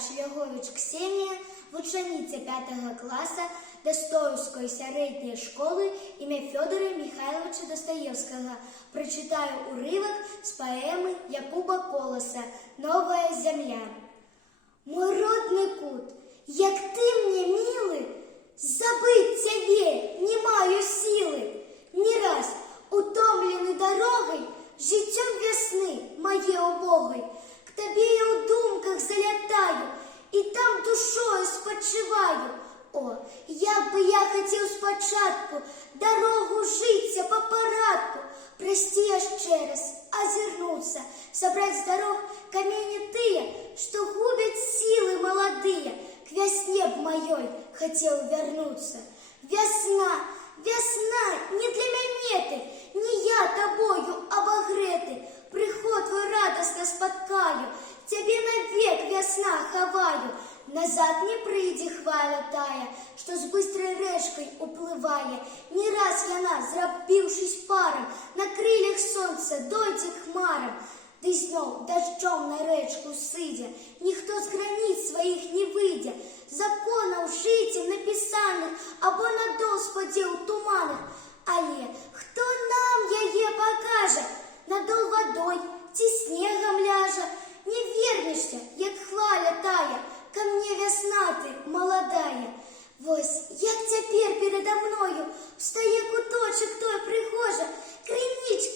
Шлягоўвіч Ксенія, вучаніца 5 класа Достоевской сярэдняй школы імя Фёдора Михайловича Достоевского. Прочитаю урывок с поэмы Якуба Колоса «Новая земля». Мой родный кут, як ты мне милый, забыть тебе не маю силы. Не раз, утомленный дорогой, життем весны моей убогой, к тебе я в думках залетаю, и там душою спочиваю. О, як би я хотів спочатку дорогу життя по парадку пройти ще раз, озернуться, собрать с дорог камни тые, что губят силы молодые. К весне б моей хотел вернуться. Весна, весна, не для меня ты, не я тобою обогреты. Приход твой радостно споткаю, тебе навек весна ховаю. Назад не прийди хваля тая, что с быстрой решкой уплывая. Не раз яна, зрабившись паром, на крыльях солнца дойде к хмарам. Ты знов дождем на речку сидя, ніхто з границ своих не выйдя. Законов житів написаних або на Господі у туманах. Але хто нам яе покаже? Надол водой, ці снегом ляжа. Не вернешься, як хваля тая, ко мне весна ты молодая. Вось, як цяпер передо мною встає куточек той прихожа, криничка